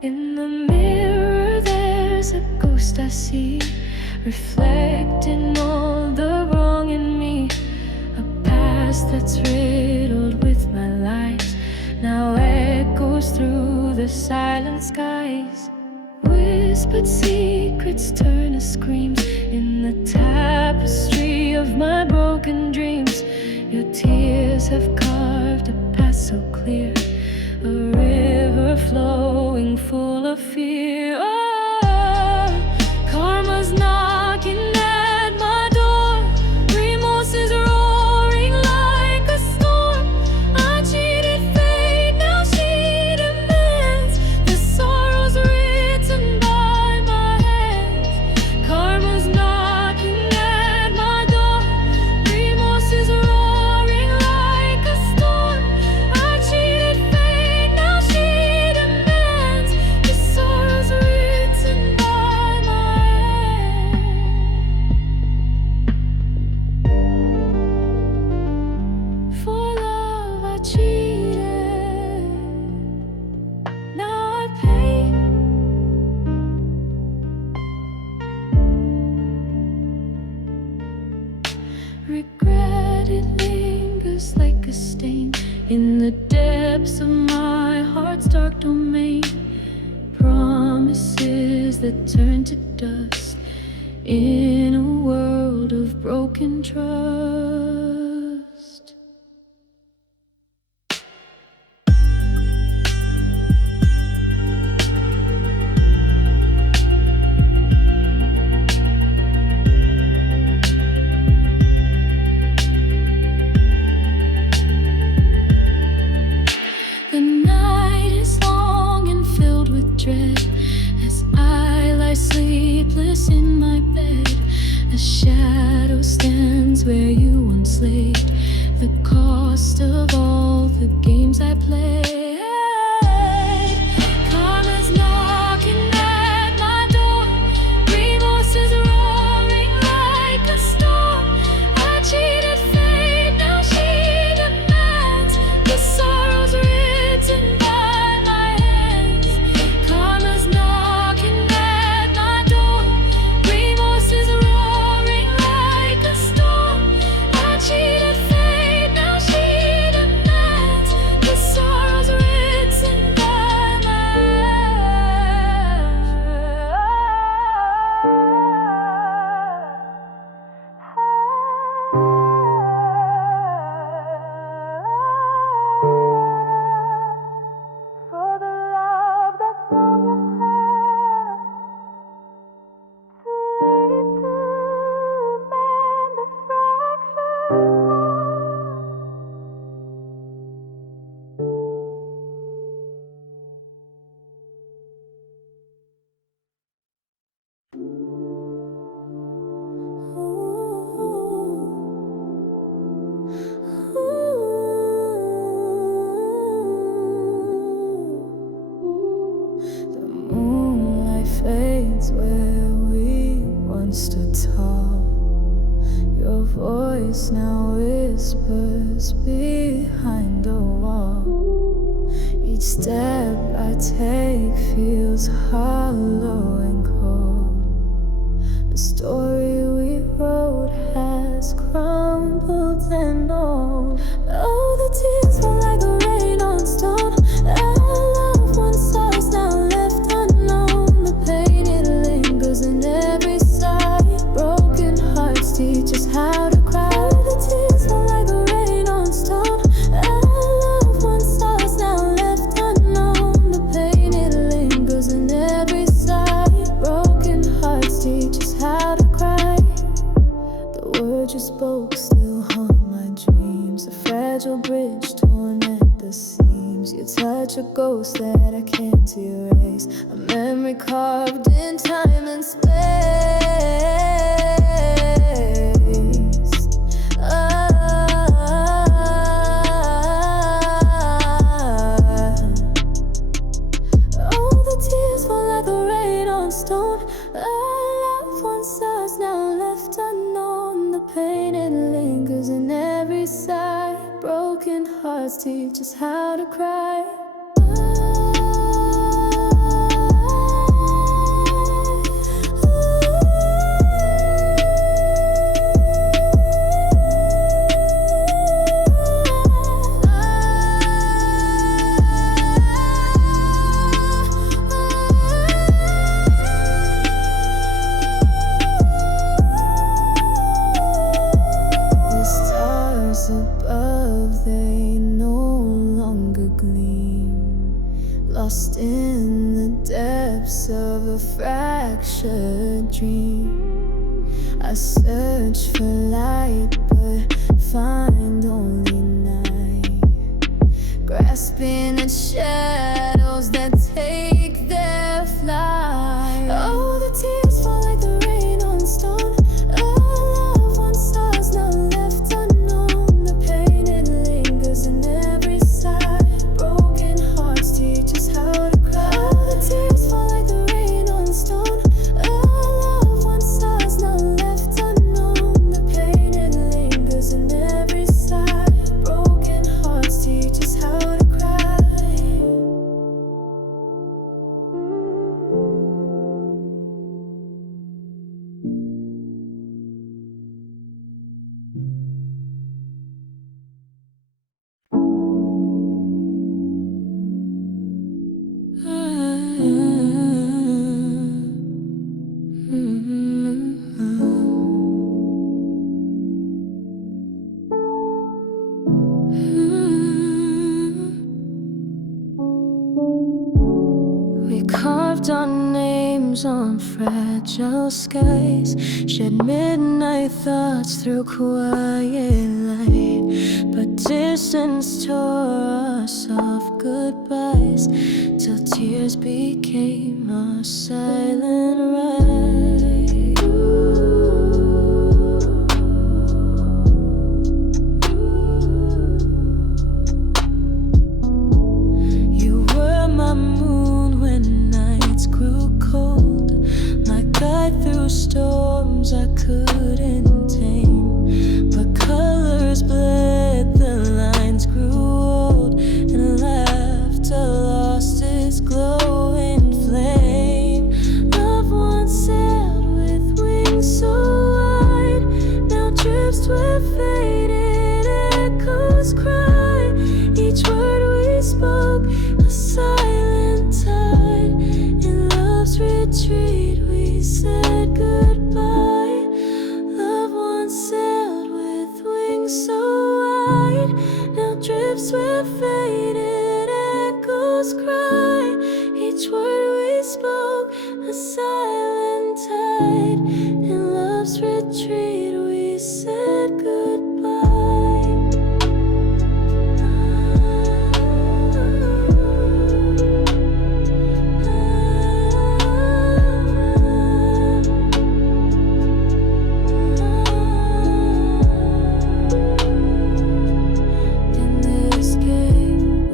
In the mirror there's a ghost I see, reflecting all the wrong in me. A past that's riddled with my lies now echoes through the silent skies. Whispered secrets turn to screams in the tapestry of my broken dreams. Your tears have carved a path so clear, a river flowing full of fear. Oh, karma's knocking at my door. Remorse is roaring like a storm. I cheated fate, now she demands the sorrows written by my hands. Karma's knocking at my door. Remorse is roaring like a storm. I cheated fate, now she demands the sorrows written by my hand. For love I cheated, now I pay. Regret, it lingers like a stain in the depths of my heart's dark domain. Promises that turn to dust in a world of broken trust. The night is long and filled with dread as I lie sleepless in my bed. A shadow stands where you once laid, the cost of all the games I played. Karma's knocking at my door. Remorse is roaring like a storm. I cheated fate, now she demands the sorrows written by my hands. Karma's knocking at my door. Remorse is roaring like a storm. I cheated fate, now she demands the sorrows written by my for the love that's on your hand, to lead to man distraction. The moonlight fades where we once stood tall. Your voice now whispers behind the wall. Each step I take feels hollow and cold. The story we wrote has crumbled and old. Oh, the tears fall like the rain on stone. Our loved one's souls now left unknown. The pain, it lingers in every sigh. Broken hearts teach us how to cry. The tears fall like the rain on stone. Our loved one's souls now left unknown. The pain, it lingers in every sigh. Broken hearts teach us how to cry. The words you spoke still haunt my dreams. A fragile bridge torn at the seams. You touch a ghost that I can't erase. A memory carved in time and space. Oh, the tears fall like the rain on stone. Our loved one's souls now left unknown. The pain, it lingers in every sigh. Broken hearts teach us how to cry. depths of a fractured dream. I search for light but find only night, grasping at shadows that take their flight. Oh, the tears fall like the rain on stone. A loved one stars now left unknown. The pain, it lingers in every sigh. Broken hearts teach us how to cry. Oh, the tears fall like the rain on stone. A loved one stars now left unknown. The pain, it lingers in every sigh. Broken hearts teach us how to cry. We carved our names on fragile skies, shed midnight thoughts through quiet light. But distance tore us off goodbyes, till tears became our silent ride. You were my moon when nights grew cold, my guide through storms I couldn't tame. But colors bled, the lines grew old, and laughter lost its glowing flame. Love once sailed with wings so wide, now drifts where faded echoes cry. Each word we spoke, a silent tide. In love's retreat we said goodbye. Love once sailed with wings so wide, now drifts where faded echoes cry. Each word we spoke, a silent tide. In love's retreat we said goodbye. In this game,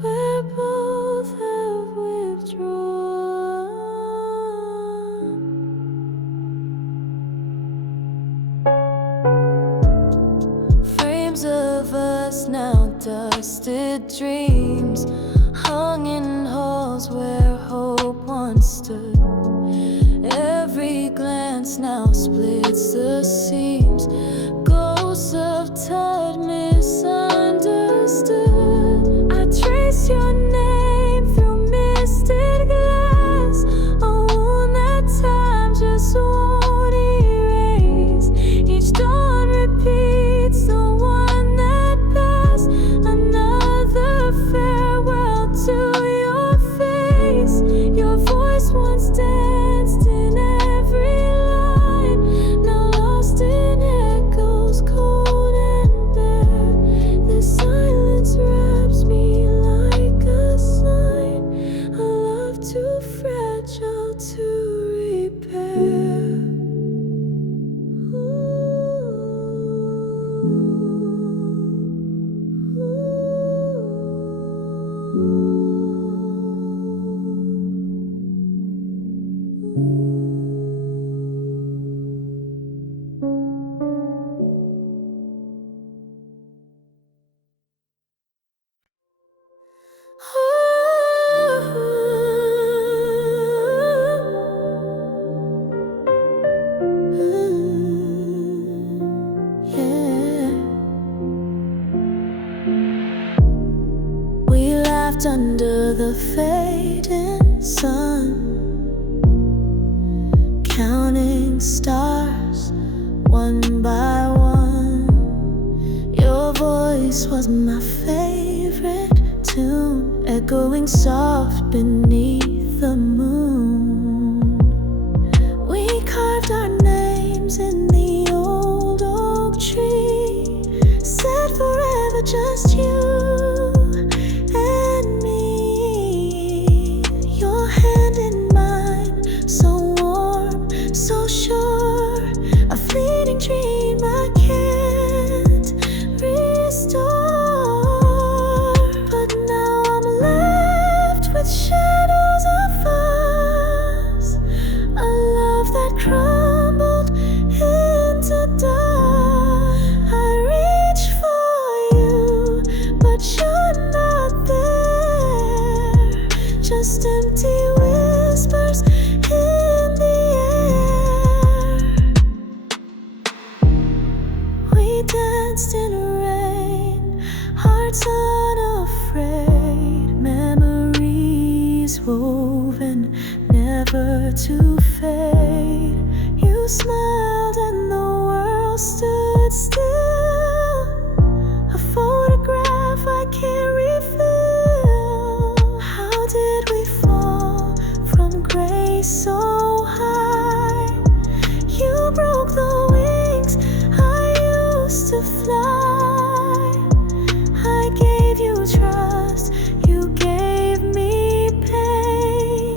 where both have withdrawn. Frames of us now, dusted dreams, hung in halls where hope once stood. Every glance now splits the seams, ghosts of tide misunderstood. I trace your name through misted glass, a wound that time just won't erase. Each dawn repeats the one that passed, another farewell to your face. Your voice once danced in every line, now lost in echoes cold and bare. The silence wraps me like a sign, a love too fragile to repair. Yeah. We laughed under the fading sun, counting stars one by one. soft beneath the moon. We carved our names in the old oak tree, said forever just you and me. Your hand in mine, so warm, so sure, a fleeting dream I can't restore. But now I'm left with shadows of us, a love that crumbled into dust. I reach for you, but you're not there, just empty whispers in the air. We danced in rain, hearts unafraid, memories woven never to fade. You smiled and the world stood still, a photograph I can't refill. How did we fall from grace so high? You broke the wings I used to fly. I gave you trust, you gave me pain.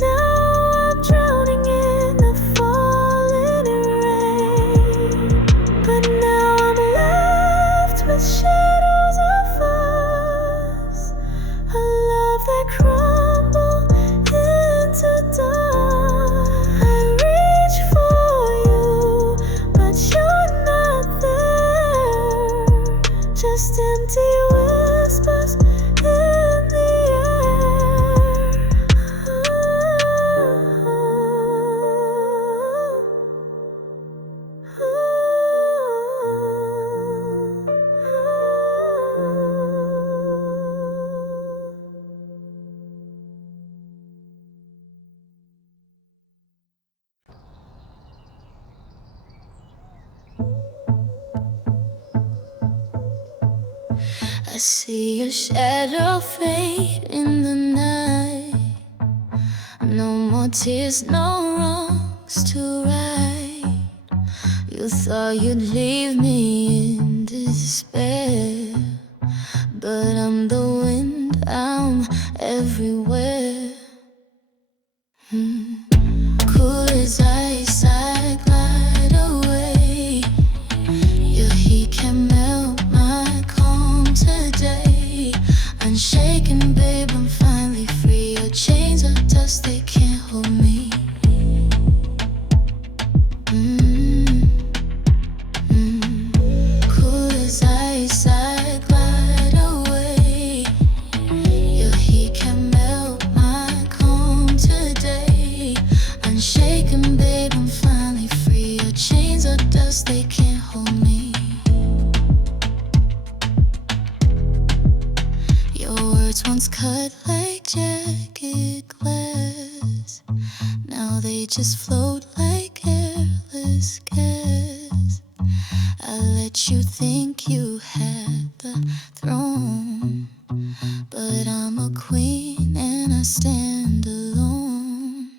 Now I'm drowning in the falling rain. But now I'm left with shadows of us, a love that crumbled into dust. I reach for you, but you're not there, just empty whispers in the I see your shadow fade in the night. No more tears, no wrongs to right. You thought you'd leave me in despair, but I'm the wind, I'm everywhere. Cool as ice, I glide away. Your heat can melt my calm today. Unshaken, babe, I'm finally free. Your chains of dust, they can't hold me. Cool as ice, I glide away. Your heat can melt my calm today. Unshaken, babe, I'm finally free. Your chains of dust, they can't hold me. Your words once cut like jagged glass. Now they just float like airless gas. I let you think you had the throne, but I'm a queen and I stand alone.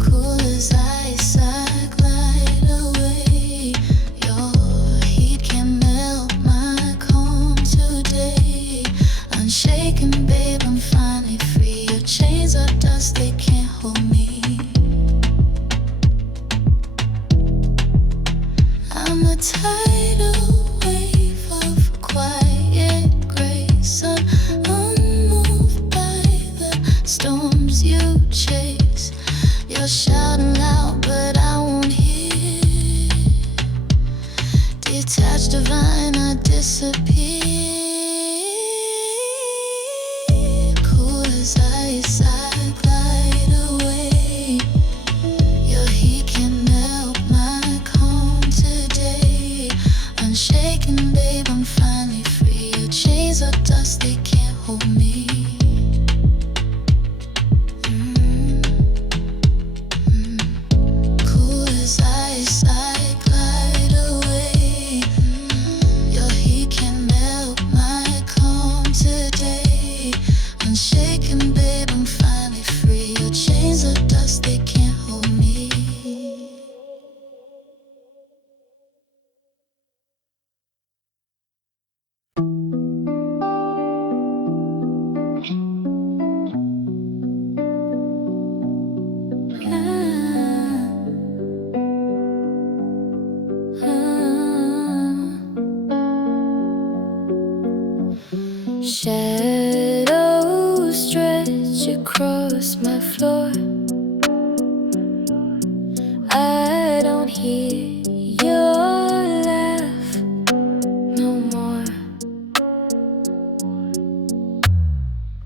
Cool as ice, I glide away. Your heat can melt my calm today. Unshaken, babe, I'm finally free. Your chains are dust, they can't hold me. I'm a tidal wave of quiet grace. I'm unmoved by the storms you chase. You're shouting loud, but I won't hear. Detached, divine, I disappear. Cool as ice, I glide away. Your heat can melt my calm today. Unshaken, babe, I'm finally free. Your chains are dust, they can't hold me. Cool as ice, I glide away. Your heat can melt my Shadows stretch across my floor. I don't hear your laugh no more.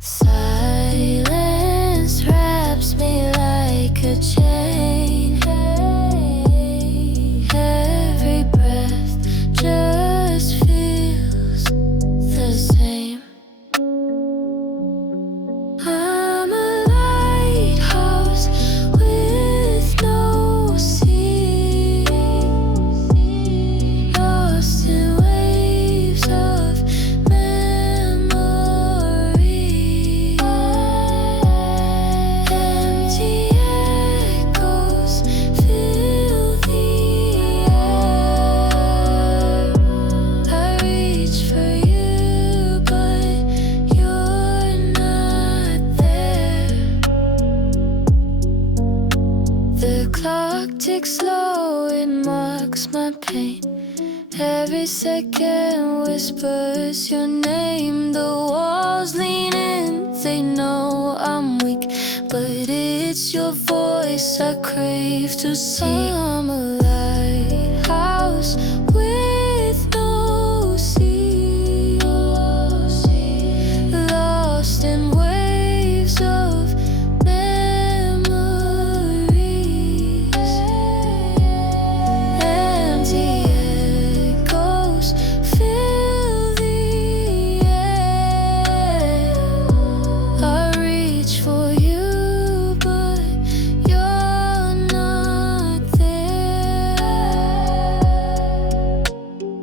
Silence wraps me like a chain. Every breath just feels the same. I'm a lighthouse with no sea, lost in waves of memory. Empty echoes fill the air. I reach for you, but you're not there. The clock ticks slow, it marks my pain. Every second whispers your name. The walls lean in, they know I'm weak, but it's your voice I crave to see. I'm a lighthouse with no sea, lost in waves of memories. Empty echoes fill the air. I reach for you, but you're not there.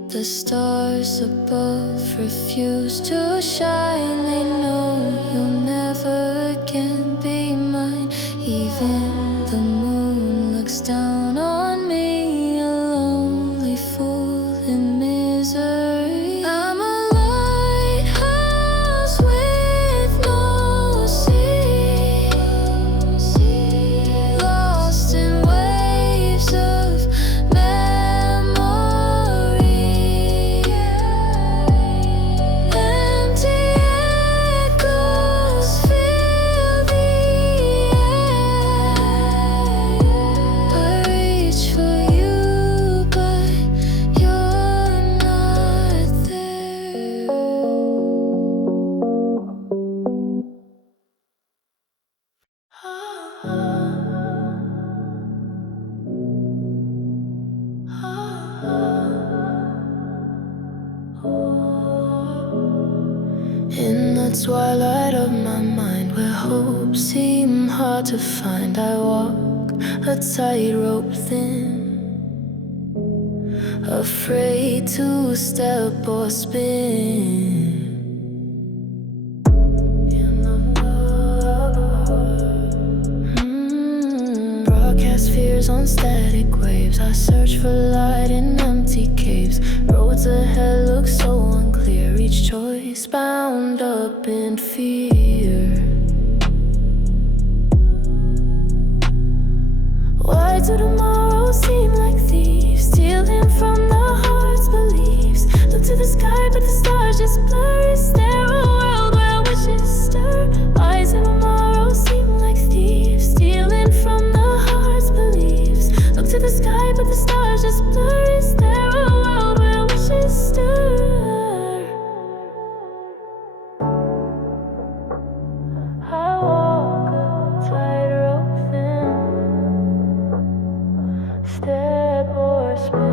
The stars above refuse to shine. They know you'll never again be mine. Even the moon looks down on me, a lonely fool in misery. I'm a lighthouse with no sea, lost in waves of memory. Empty echoes fill the air. I reach for you, but you're not there. In the twilight of my mind, where hopes seem hard to find, I walk a tightrope thin, afraid to step or spin. Broadcast fears on static waves. I search for light in empty caves. Roads ahead look so unclear. Each choice bound up in fear. Why do tomorrows seem like thieves, stealing from the heart's beliefs? Look to the sky, but the stars just blur. Is there a world where wishes stir? Why do tomorrows seem like thieves, stealing from the heart's beliefs? Look to the sky, but the stars just blur. Is there a world where wishes stir? I walk a tightrope thin, step or spin.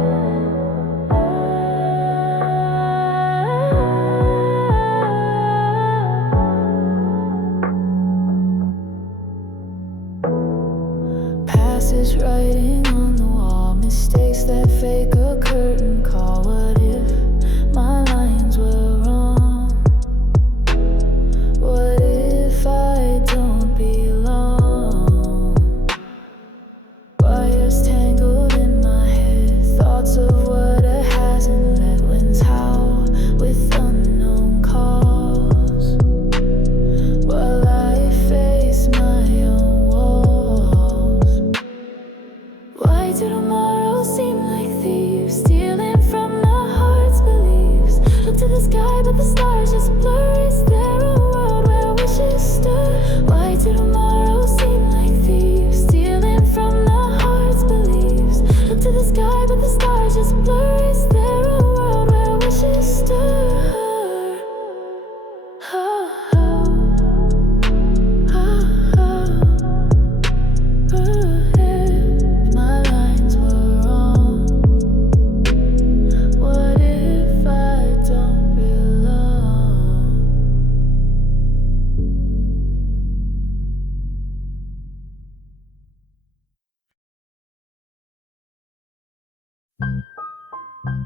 My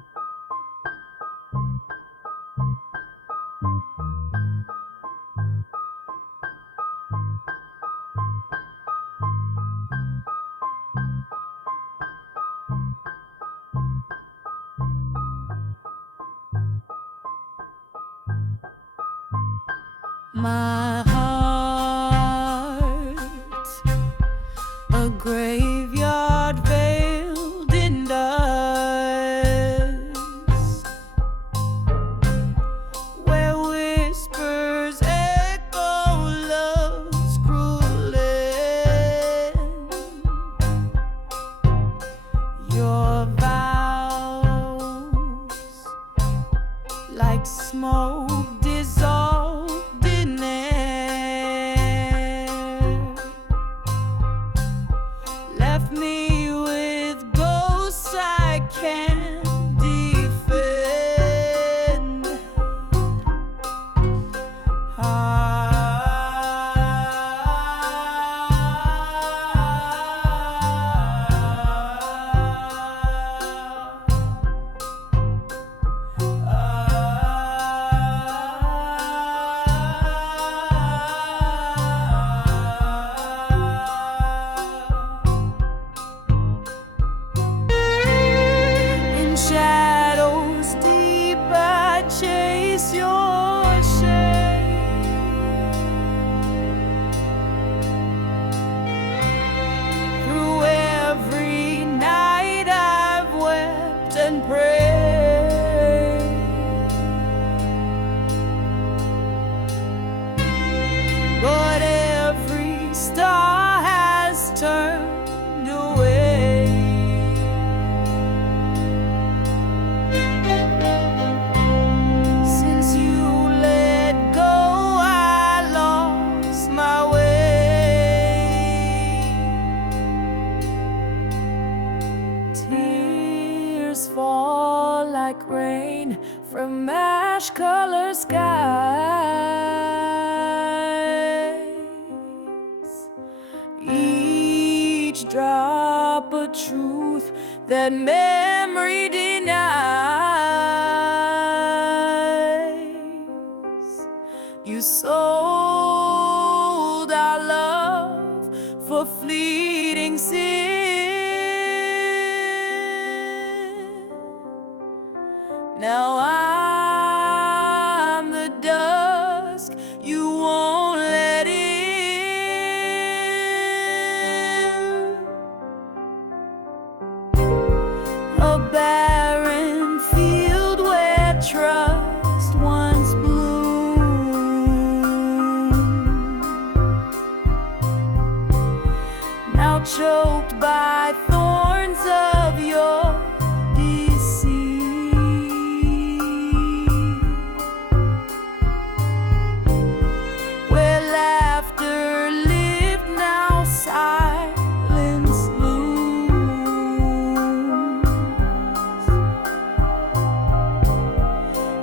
heart, a graveyard veiled in dust, where whispers echo love's cruel end. Your vows, like smoke dissolved in air, left me with ghosts I can't defend. In shadows deep I chase your shade, through every night I've wept and prayed, but every star has turned away. Since you let go, I lost my way. Tears fall like rain from ash-colored skies, each drop a truth that memory denies. You sold our love for fleeting sin. Now I'm the dusk you won't let in, a barren field where trust once bloomed, now choked by thorns of your deceit, where laughter lived, now silence looms,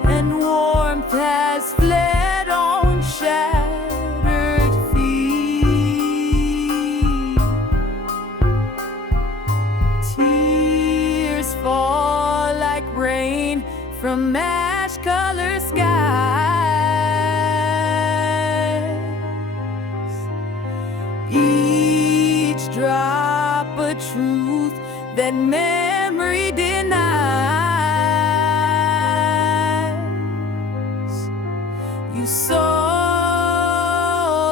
and warmth has fled on shattered feet. Tears fall like rain from ash-colored skies, each drop a truth that memory denies. You sold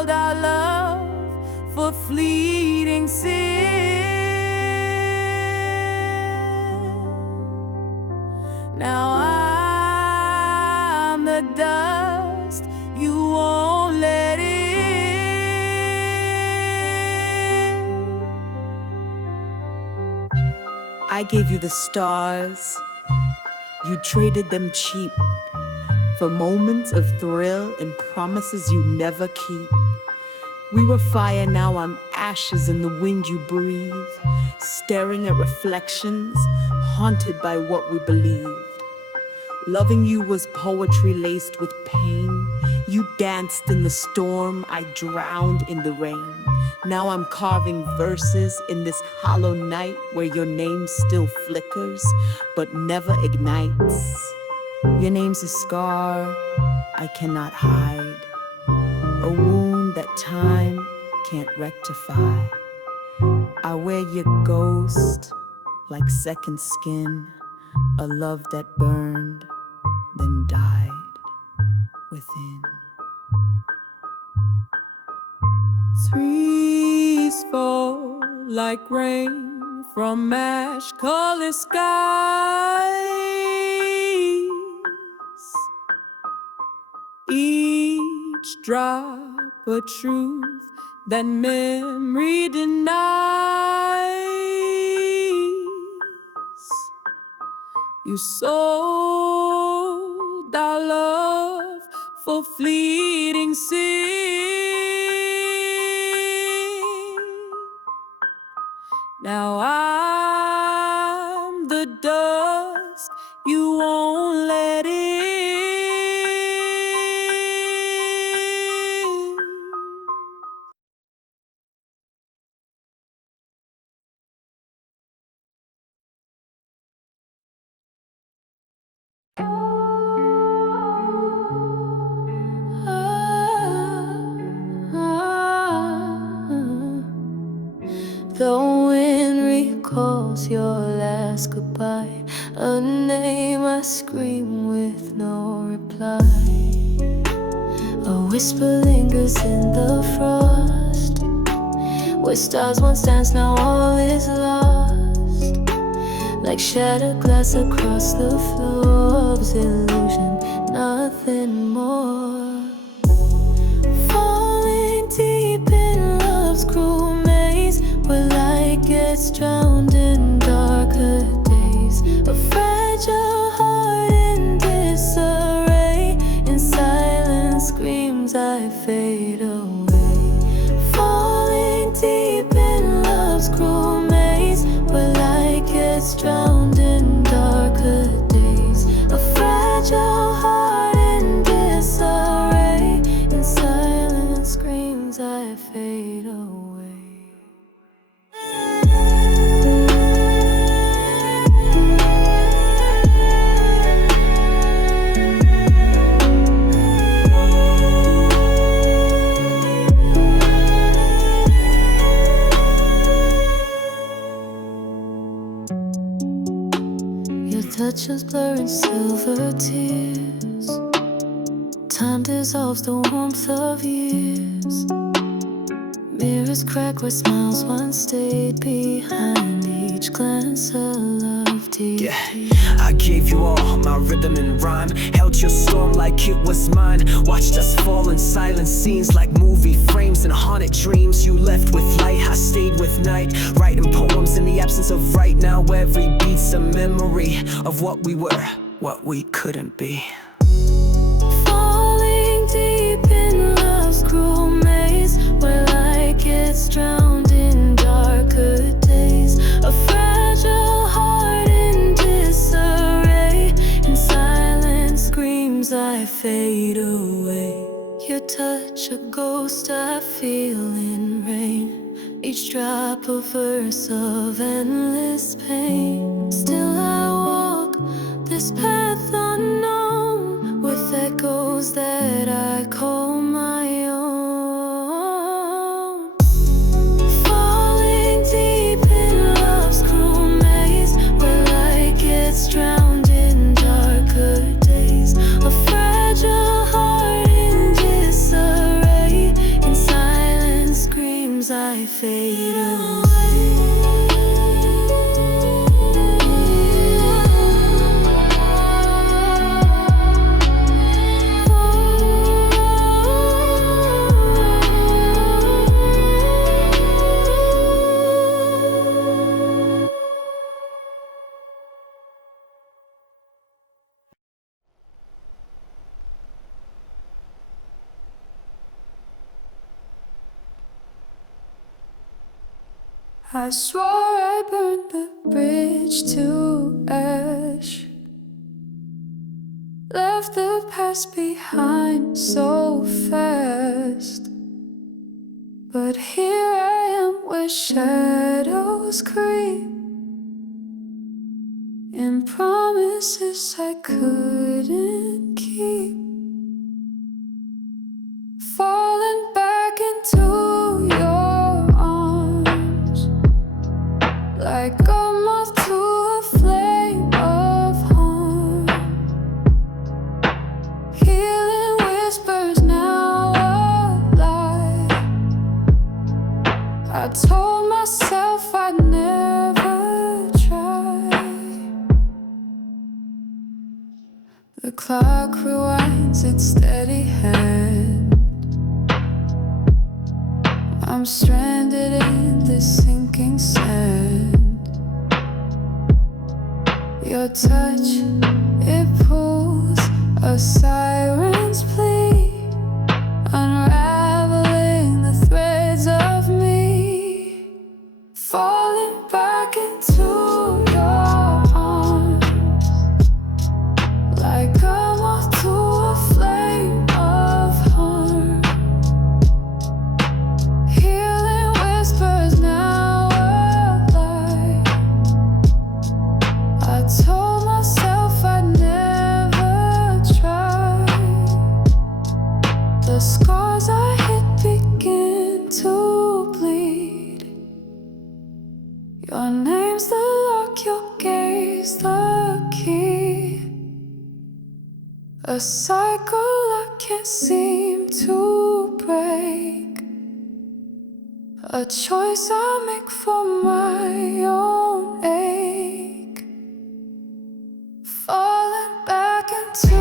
our love for fleeting sin. Now I'm the dust you won't let in. I gave you the stars, you traded them cheap for moments of thrill and promises you never keep. We were fire, now I'm ashes in the wind you breathe, staring at reflections, haunted by what we believed. Loving you was poetry laced with pain. You danced in the storm, I drowned in the rain. Now I'm carving verses in this hollow night where your name still flickers but never ignites. Your name's a scar I cannot hide, a wound that time can't rectify. I wear your ghost like second skin, a love that burned, then died within. Trees fall like rain from ash-colored skies. Each drop a truth that memory denies. You sold our love for fleeting sin. Now I'm the dust you won't let in. The wind recalls your last goodbye, a name I scream with no reply. A whisper lingers in the frost, where stars once danced, now all is lost. Like shattered glass across the floor of illusion, nothing more. Falling deep in love's cruel maze, where light gets drowned in darker days. A fragile heart in disarray, in silence screams I fade away. Falling deep in love's cruel maze, where light gets drowned in darker days. A fragile heart in disarray, in silence screams I fade away. Your touch is blurring silver tears. Time dissolves the warmth of years. Mirrors crack where smiles once stayed behind. Each glance a love deep. Yeah, I gave you all my rhythm and rhyme, held your storm like it was mine. Watched us fall in silent scenes like movie frames and haunted dreams. You left with light, I stayed with night, writing poems in the absence of right now. Every beat's a memory of what we were, what we couldn't be. Falling deep in love's cruel maze, where light gets drowned in darker days. A fragile heart in disarray, in silence screams I fade away. Your touch a ghost I feel in rain, each drop a verse of endless pain. Still I walk this path unknown, with echoes that I call my own. Falling deep in love's cruel maze, where light gets drowned in darker days. A fragile heart in disarray, in silence screams I fade away. I swore I burned the bridge to ash, left the past behind so fast. But here I am where shadows creep, and promises I couldn't keep. Falling back into your arms, like a moth to a flame of harm. Healing whispers now alive. I told myself I'd never try. The clock rewinds its steady hand. I'm stranded in this sinking sand. Your touch, it pulls a siren's plea, unraveling the threads of me. Falling back into your arms, like a moth to a flame of harm. Healing whispers now alive. I told myself I'd never try. The scars I hit begin to bleed. Your name's the lock, your gaze the key. A cycle I can't seem to break. A choice I make for my own ache. Falling back into